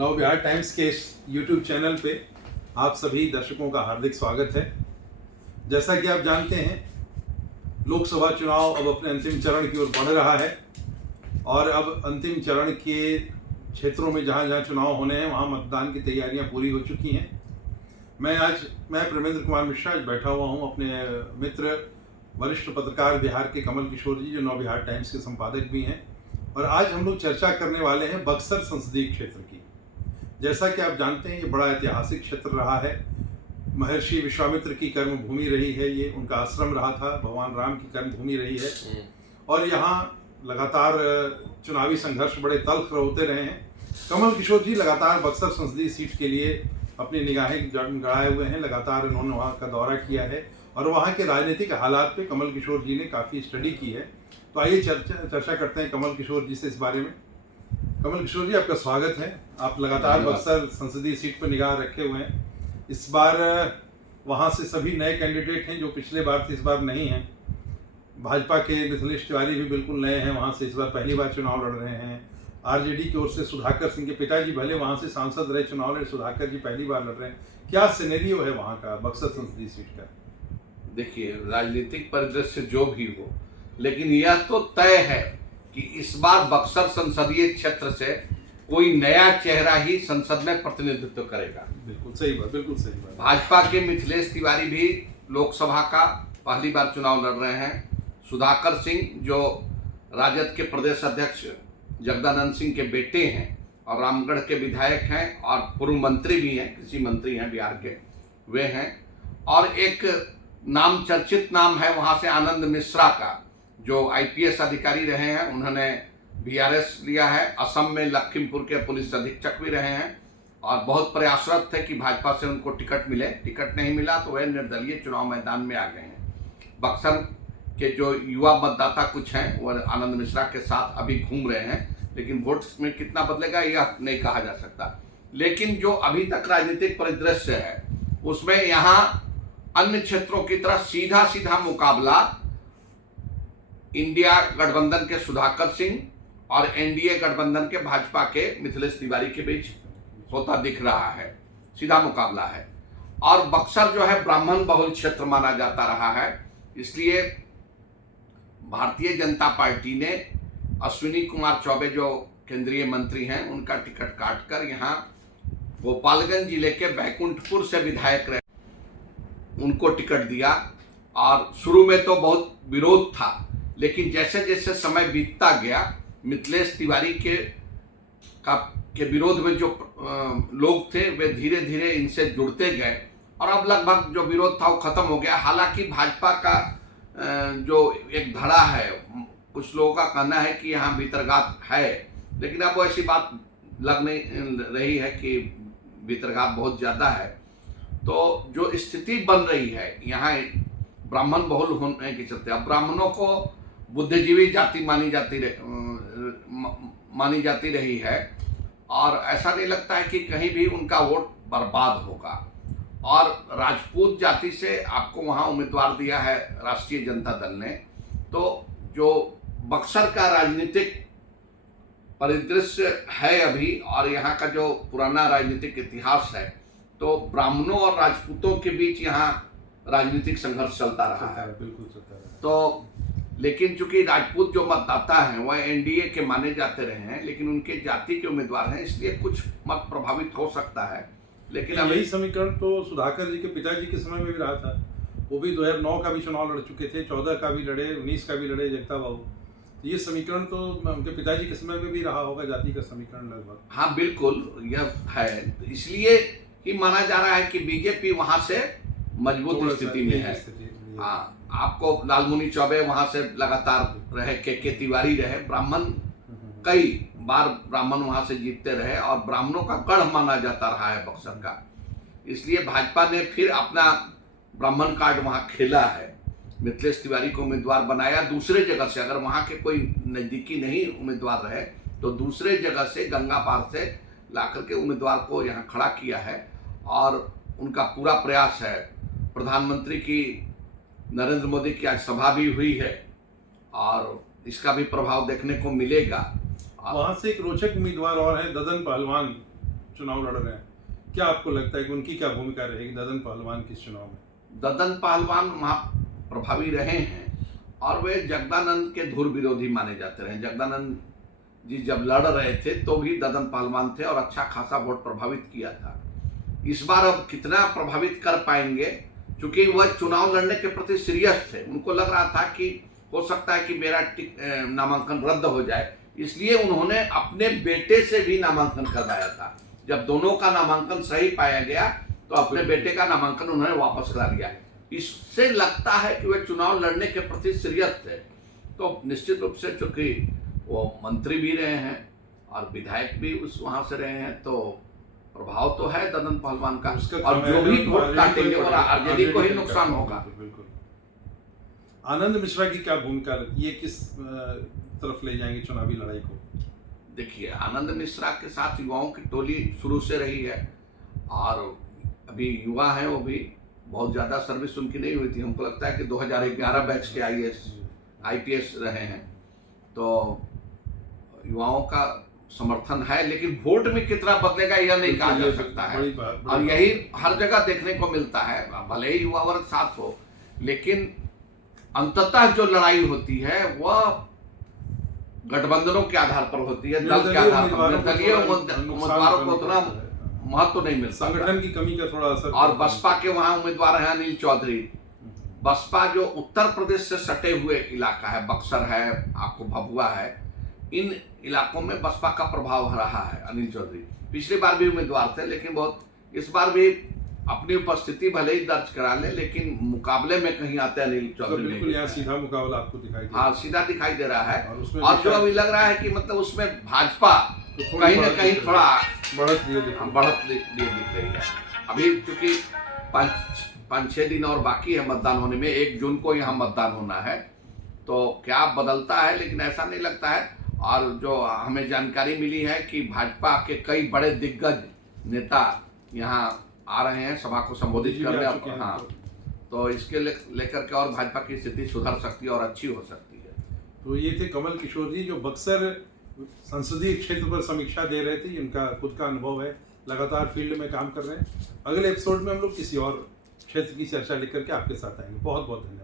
Navbihar times के YouTube channel पे आप सभी दर्शकों का हार्दिक स्वागत है। जैसा कि आप जानते हैं, लोकसभा चुनाव अब अपने अंतिम चरण की ओर बढ़ रहा है और अब अंतिम चरण के क्षेत्रों में जहां जहां चुनाव होने हैं वहां मतदान की तैयारियां पूरी हो चुकी हैं। मैं प्रेमेंद्र कुमार मिश्रा आज बैठा हुआ हूं अपने मित्र वरिष्ठ पत्रकार बिहार के कमल किशोर जी, जो नवबिहार टाइम्स के संपादक भी हैं, और आज हम लोग चर्चा करने वाले हैं बक्सर संसदीय क्षेत्र की। जैसा कि आप जानते हैं, ये बड़ा ऐतिहासिक क्षेत्र रहा है। महर्षि विश्वामित्र की कर्मभूमि रही है, ये उनका आश्रम रहा था, भगवान राम की कर्मभूमि रही है और यहाँ लगातार चुनावी संघर्ष बड़े तल्ख होते रहे हैं। कमल किशोर जी लगातार बक्सर संसदीय सीट के लिए अपनी निगाहें गड़ाए हुए हैं, लगातार उन्होंने वहाँ का दौरा किया है और वहाँ के राजनीतिक हालात पे कमल किशोर जी ने काफ़ी स्टडी की है। तो आइए चर्चा करते हैं कमल किशोर जी से इस बारे में। कमल किशोर जी, आपका स्वागत है। आप लगातार बक्सर संसदीय सीट पर निगाह रखे हुए हैं। इस बार वहाँ से सभी नए कैंडिडेट हैं जो पिछले बार से इस बार नहीं हैं। भाजपा के मिथिलेश तिवारी भी बिल्कुल नए हैं, वहाँ से इस बार पहली बार चुनाव लड़ रहे हैं। आरजेडी की ओर से सुधाकर सिंह के पिताजी भले वहाँ से सांसद रहे, चुनाव लड़े, सुधाकर जी पहली बार लड़ रहे हैं। क्या सिनेरियो है वहाँ का बक्सर संसदीय सीट का? देखिए, राजनीतिक परिदृश्य जो भी हो, लेकिन यह तो तय है कि इस बार बक्सर संसदीय क्षेत्र से कोई नया चेहरा ही संसद में प्रतिनिधित्व करेगा। बिल्कुल सही बात, बिल्कुल सही बात। भाजपा के मिथिलेश तिवारी भी लोकसभा का पहली बार चुनाव लड़ रहे हैं। सुधाकर सिंह जो राजद के प्रदेश अध्यक्ष जगदानंद सिंह के बेटे हैं और रामगढ़ के विधायक हैं और पूर्व मंत्री भी हैं, कृषि मंत्री हैं बिहार के, वे हैं। और एक नाम चर्चित नाम है वहाँ से आनंद मिश्रा का, जो आईपीएस अधिकारी रहे हैं, उन्होंने बीआरएस लिया है। असम में लखीमपुर के पुलिस अधीक्षक भी रहे हैं और बहुत प्रयासरत थे कि भाजपा से उनको टिकट मिले। टिकट नहीं मिला तो वह निर्दलीय चुनाव मैदान में आ गए हैं। बक्सर के जो युवा मतदाता कुछ हैं वह आनंद मिश्रा के साथ अभी घूम रहे हैं, लेकिन वोट में कितना बदलेगा यह नहीं कहा जा सकता। लेकिन जो अभी तक राजनीतिक परिदृश्य है उसमें यहाँ अन्य क्षेत्रों की तरह सीधा सीधा मुकाबला इंडिया गठबंधन के सुधाकर सिंह और एनडीए गठबंधन के भाजपा के मिथिलेश तिवारी के बीच होता दिख रहा है। सीधा मुकाबला है। और बक्सर जो है ब्राह्मण बहुल क्षेत्र माना जाता रहा है, इसलिए भारतीय जनता पार्टी ने अश्विनी कुमार चौबे जो केंद्रीय मंत्री हैं उनका टिकट काटकर यहाँ गोपालगंज जिले के बैकुंठपुर से विधायक रहे, उनको टिकट दिया। और शुरू में तो बहुत विरोध था, लेकिन जैसे जैसे समय बीतता गया मिथिलेश तिवारी के विरोध में जो लोग थे वे धीरे धीरे इनसे जुड़ते गए और अब लगभग जो विरोध था वो खत्म हो गया। हालांकि भाजपा का जो एक धड़ा है, कुछ लोगों का कहना है कि यहाँ भीतरघात है, लेकिन अब वो ऐसी बात लग नहीं रही है कि भीतरघात बहुत ज़्यादा है। तो जो स्थिति बन रही है यहाँ ब्राह्मण बहुल होने के चलते, अब ब्राह्मणों को बुद्धिजीवी जाति मानी जाती रही है और ऐसा नहीं लगता है कि कहीं भी उनका वोट बर्बाद होगा। और राजपूत जाति से आपको वहाँ उम्मीदवार दिया है राष्ट्रीय जनता दल ने। तो जो बक्सर का राजनीतिक परिदृश्य है अभी और यहाँ का जो पुराना राजनीतिक इतिहास है, तो ब्राह्मणों और राजपूतों के बीच यहाँ राजनीतिक संघर्ष चलता रहा है। बिल्कुल चलता रहा है। तो लेकिन चूंकि राजपूत जो मतदाता हैं वह एनडीए के माने जाते रहे हैं, लेकिन उनके जाति के उम्मीदवार हैं, इसलिए कुछ मत प्रभावित हो सकता है। लेकिन यही समीकरण तो सुधाकर जी के पिताजी के समय में भी रहा था। वो भी 2009 का भी चुनाव लड़ चुके थे, 14 का भी लड़े, 19 का भी लड़े जगता बाबू। ये समीकरण तो उनके पिताजी के समय में भी रहा होगा, जाति का समीकरण लगभग। हाँ बिल्कुल, यह है। इसलिए ही माना जा रहा है कि बीजेपी वहां से मजबूत स्थिति में है। हाँ, आपको लालमुनि चौबे वहां से लगातार रहे, के तिवारी रहे, ब्राह्मण कई बार ब्राह्मण वहां से जीतते रहे और ब्राह्मणों का गढ़ माना जाता रहा है बक्सर का। इसलिए भाजपा ने फिर अपना ब्राह्मण कार्ड वहां खेला है, मिथिलेश तिवारी को उम्मीदवार बनाया दूसरे जगह से। अगर वहां के कोई नजदीकी नहीं उम्मीदवार रहे तो दूसरे जगह से गंगा पार से ला करके उम्मीदवार को यहाँ खड़ा किया है और उनका पूरा प्रयास है। प्रधानमंत्री की नरेंद्र मोदी की आज सभा भी हुई है और इसका भी प्रभाव देखने को मिलेगा। वहाँ से एक रोचक उम्मीदवार और है, ददन पहलवान चुनाव लड़ रहे हैं, क्या आपको लगता है कि उनकी क्या भूमिका रहेगी ददन पहलवान के इस चुनाव में? ददन पहलवान वहाँ प्रभावी रहे हैं और वे जगदानंद के धुर विरोधी माने जाते रहे। जगदानंद जी जब लड़ रहे थे तो भी ददन पहलवान थे और अच्छा खासा वोट प्रभावित किया था। इस बार अब कितना प्रभावित कर पाएंगे, क्योंकि वह चुनाव लड़ने के प्रति सीरियस थे। उनको लग रहा था कि हो सकता है कि मेरा नामांकन रद्द हो जाए, इसलिए उन्होंने अपने बेटे से भी नामांकन करवाया था। जब दोनों का नामांकन सही पाया गया तो अपने बेटे का नामांकन उन्होंने वापस करा लिया। इससे लगता है कि वे चुनाव लड़ने के प्रति सीरियस थे। तो निश्चित रूप से चूंकि वो मंत्री भी रहे हैं और विधायक भी वहां से रहे हैं, तो प्रभाव तो है ददन पहलवान का, और जो भी वोट काटेंगे वो आरजेडी को ही नुकसान होगा। बिल्कुल। आनंद मिश्रा की क्या भूमिका लगती है, किस तरफ ले जाएंगे चुनावी लड़ाई को? देखिए, आनंद मिश्रा के साथ युवाओं की टोली शुरू से रही है और अभी युवा है, वो भी बहुत ज़्यादा सर्विस उनकी नहीं हुई थी। हमको लगता है कि 2011 बैच के IPS रहे हैं, तो युवाओं का समर्थन है, लेकिन वोट में कितना बदलेगा यह नहीं कहा जा सकता है। और यही हर जगह देखने को मिलता है, भले ही युवा वर्ग साथ हो, लेकिन अंततः जो लड़ाई होती है वह गठबंधनों के आधार पर होती है, दल के आधार पर। निर्दलीय उम्मीदवारों को उतना महत्व नहीं मिलता, संगठन की कमी का थोड़ा असर। और बसपा के वहां उम्मीदवार हैं अनिल चौधरी। बसपा जो उत्तर प्रदेश से सटे हुए इलाका है, बक्सर है, आपको भभुआ है, इन इलाकों में बसपा का प्रभाव रहा है। अनिल चौधरी पिछली बार भी उम्मीदवार थे, लेकिन बहुत इस बार भी अपनी उपस्थिति भले ही दर्ज करा ले, लेकिन मुकाबले में कहीं आते अनिल चौधरी बिल्कुल यहाँ सीधा मुकाबला आपको दिखाई दे, हाँ सीधा दिखाई दे रहा है। और जो अभी लग रहा है कि मतलब उसमें भाजपा तो कहीं ना कहीं थोड़ा बढ़त लिए दिख रही है। अभी चूंकि 5-6 दिन और बाकी है मतदान होने में, 1 जून को यहाँ मतदान होना है, तो क्या बदलता है, लेकिन ऐसा नहीं लगता है। और जो हमें जानकारी मिली है कि भाजपा के कई बड़े दिग्गज नेता यहाँ आ रहे हैं सभा को संबोधित करने। हाँ, तो इसके लेकर के और भाजपा की स्थिति सुधर सकती है और अच्छी हो सकती है। तो ये थे कमल किशोर जी, जो बक्सर संसदीय क्षेत्र पर समीक्षा दे रहे थे। इनका खुद का अनुभव है, लगातार फील्ड में काम कर रहे हैं। अगले एपिसोड में हम लोग किसी और क्षेत्र की चर्चा लेकर के आपके साथ आएंगे। बहुत बहुत धन्यवाद।